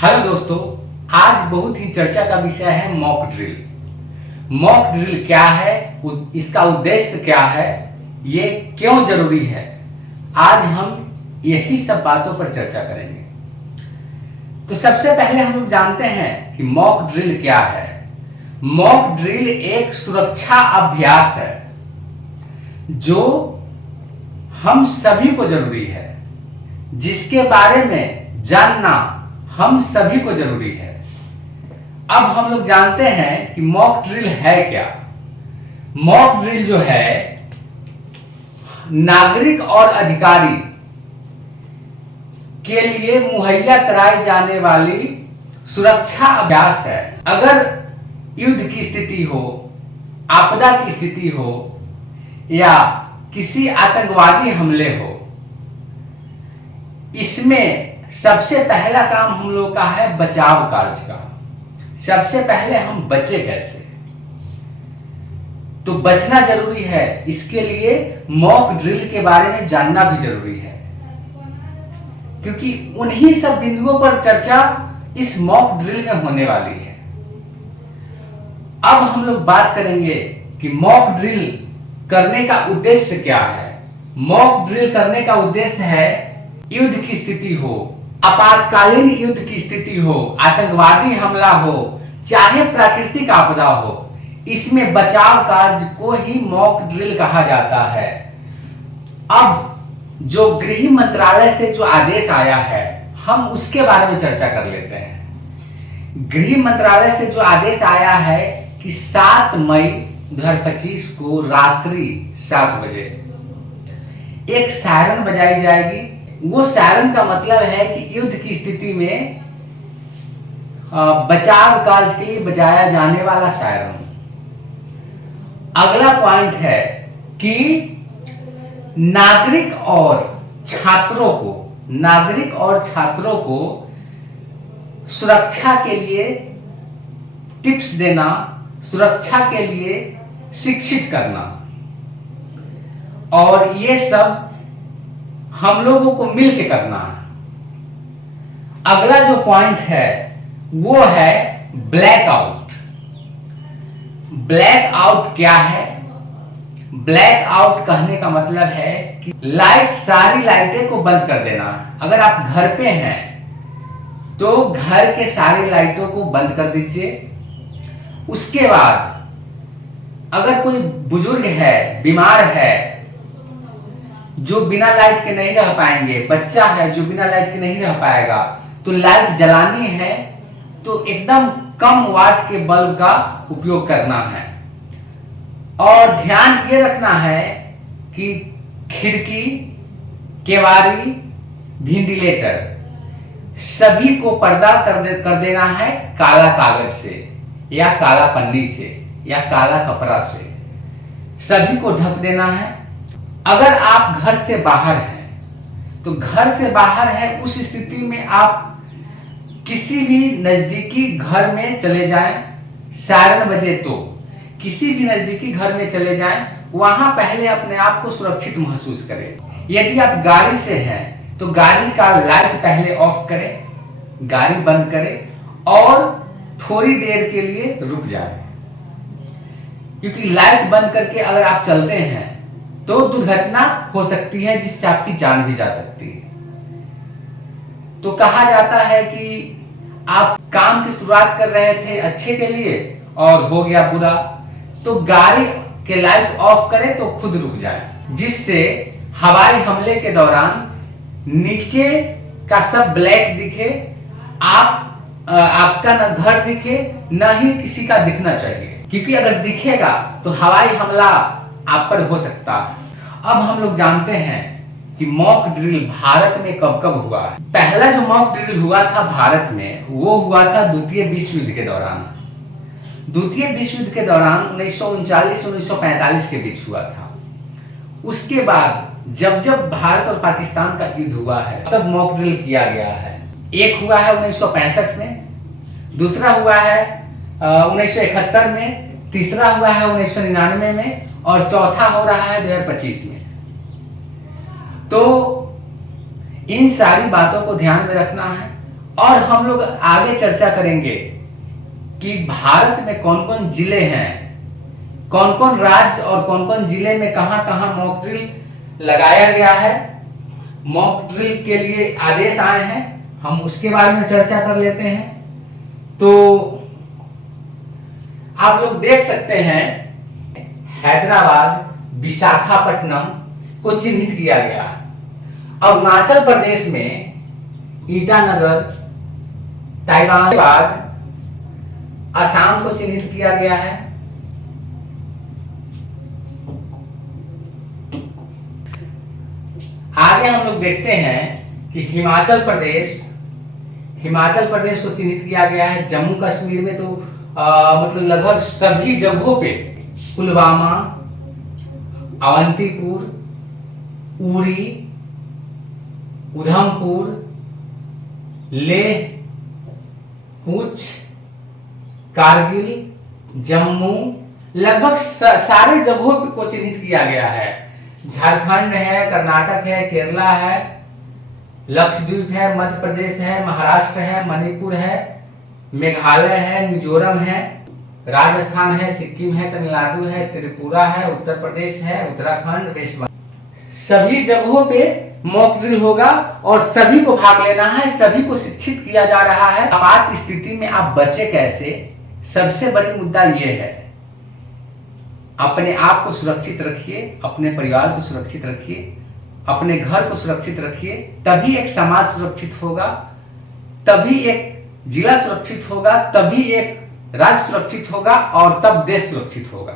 Hello दोस्तों, आज बहुत ही चर्चा का विषय है मॉक ड्रिल। मॉक ड्रिल क्या है, इसका उद्देश्य क्या है, ये क्यों जरूरी है, आज हम यही सब बातों पर चर्चा करेंगे। तो सबसे पहले हम लोग जानते हैं कि मॉक ड्रिल क्या है। मॉक ड्रिल एक सुरक्षा अभ्यास है जो हम सभी को जरूरी है, जिसके बारे में जानना हम सभी को जरूरी है। अब हम लोग जानते हैं कि मॉक ड्रिल है क्या। मॉक ड्रिल जो है नागरिक और अधिकारी के लिए मुहैया कराई जाने वाली सुरक्षा अभ्यास है। अगर युद्ध की स्थिति हो, आपदा की स्थिति हो या किसी आतंकवादी हमले हो, इसमें सबसे पहला काम हम लोग का है बचाव कार्य का। सबसे पहले हम बचे कैसे, तो बचना जरूरी है। इसके लिए मॉक ड्रिल के बारे में जानना भी जरूरी है, क्योंकि उन्हीं सब बिंदुओं पर चर्चा इस मॉक ड्रिल में होने वाली है। अब हम लोग बात करेंगे कि मॉक ड्रिल करने का उद्देश्य क्या है। मॉक ड्रिल करने का उद्देश्य है युद्ध की स्थिति हो, आपातकालीन युद्ध की स्थिति हो, आतंकवादी हमला हो, चाहे प्राकृतिक आपदा हो, इसमें बचाव कार्य को ही मॉक ड्रिल कहा जाता है। अब जो गृह मंत्रालय से जो आदेश आया है, हम उसके बारे में चर्चा कर लेते हैं। गृह मंत्रालय से जो आदेश आया है कि 7 मई 2025 को रात्रि 7 बजे एक सायरन बजाई जाएगी। वो सायरन का मतलब है कि युद्ध की स्थिति में बचाव कार्य के लिए बजाया जाने वाला सायरन। अगला पॉइंट है कि नागरिक और छात्रों को सुरक्षा के लिए टिप्स देना, सुरक्षा के लिए शिक्षित करना, और ये सब हम लोगों को मिलकर करना है। अगला जो पॉइंट है वो है ब्लैकआउट। ब्लैकआउट क्या है? ब्लैकआउट कहने का मतलब है कि सारी लाइटें को बंद कर देना। अगर आप घर पे हैं तो घर के सारी लाइटों को बंद कर दीजिए। उसके बाद अगर कोई बुजुर्ग है, बीमार है, जो बिना लाइट के नहीं रह पाएंगे, बच्चा है जो बिना लाइट के नहीं रह पाएगा, तो लाइट जलानी है तो एकदम कम वाट के बल्ब का उपयोग करना है। और ध्यान ये रखना है कि खिड़की, केवाड़ी, वेंटिलेटर सभी को पर्दा कर देना है काला कागज से या काला पन्नी से या काला कपड़ा से, सभी को ढक देना है। अगर आप घर से बाहर हैं तो घर से बाहर है, उस स्थिति में आप किसी भी नजदीकी घर में चले जाएं। सायरन बजे तो किसी भी नजदीकी घर में चले जाएं, वहां पहले अपने आप को सुरक्षित महसूस करें। यदि आप गाड़ी से हैं तो गाड़ी का लाइट पहले ऑफ करें, गाड़ी बंद करें और थोड़ी देर के लिए रुक जाएं, क्योंकि लाइट बंद करके अगर आप चलते हैं तो दुर्घटना हो सकती है, जिससे आपकी जान भी जा सकती है। तो कहा जाता है कि आप काम की शुरुआत कर रहे थे अच्छे के लिए और हो गया बुरा, तो गाड़ी के लाइट ऑफ करें तो खुद रुक जाए, जिससे हवाई हमले के दौरान नीचे का सब ब्लैक दिखे, आपका न घर दिखे न ही किसी का दिखना चाहिए, क्योंकि अगर दिखेगा तो हवाई हमला आप पर हो सकता है। अब हम लोग जानते हैं कि मॉक ड्रिल भारत में कब कब हुआ है। पहला जो मॉक ड्रिल हुआ था भारत में, वो हुआ था द्वितीय विश्व युद्ध के दौरान। द्वितीय विश्व युद्ध के दौरान 1939-1945 के बीच हुआ था। उसके बाद जब जब भारत और पाकिस्तान का युद्ध हुआ है, तब मॉक ड्रिल किया गया है। एक हुआ है 1965 में, दूसरा हुआ है 1971 में, तीसरा हुआ है 1999 में और चौथा हो रहा है 2025 में। तो इन सारी बातों को ध्यान में रखना है और हम लोग आगे चर्चा करेंगे कि भारत में कौन कौन जिले हैं, कौन कौन राज्य और कौन कौन जिले में कहां कहां मॉक ड्रिल लगाया गया है, मॉक ड्रिल के लिए आदेश आए हैं, हम उसके बारे में चर्चा कर लेते हैं। तो आप लोग देख सकते हैं हैदराबाद, विशाखापट्टनम को चिन्हित किया गया। अरुणाचल प्रदेश में ईटानगर, ताइवान के बाद असम को चिन्हित किया गया है। आगे हम लोग देखते हैं कि हिमाचल प्रदेश को चिन्हित किया गया है। जम्मू कश्मीर में तो मतलब लगभग सभी जगहों पे पुलवामा, अवंतीपुर, उरी, उधमपुर, लेह, पुंछ, कारगिल, जम्मू, लगभग सारे जगहों को चिन्हित किया गया है। झारखंड है, कर्नाटक है, केरला है, लक्षद्वीप है, मध्य प्रदेश है, महाराष्ट्र है, मणिपुर है, मेघालय है, मिजोरम है, राजस्थान है, सिक्किम है, तमिलनाडु है, त्रिपुरा है, उत्तर प्रदेश है, उत्तराखंड, वेस्ट बंगाल। सभी जगहों पे मॉक ड्रिल होगा और सभी को भाग लेना है, सभी को शिक्षित किया जा रहा है। आपात स्थिति में आप बचे कैसे, सबसे बड़ी मुद्दा यह है। अपने आप को सुरक्षित रखिए, अपने परिवार को सुरक्षित रखिए, अपने घर को सुरक्षित रखिए, तभी एक समाज सुरक्षित होगा, तभी एक जिला सुरक्षित होगा, तभी एक राज्य सुरक्षित होगा और तब देश सुरक्षित होगा।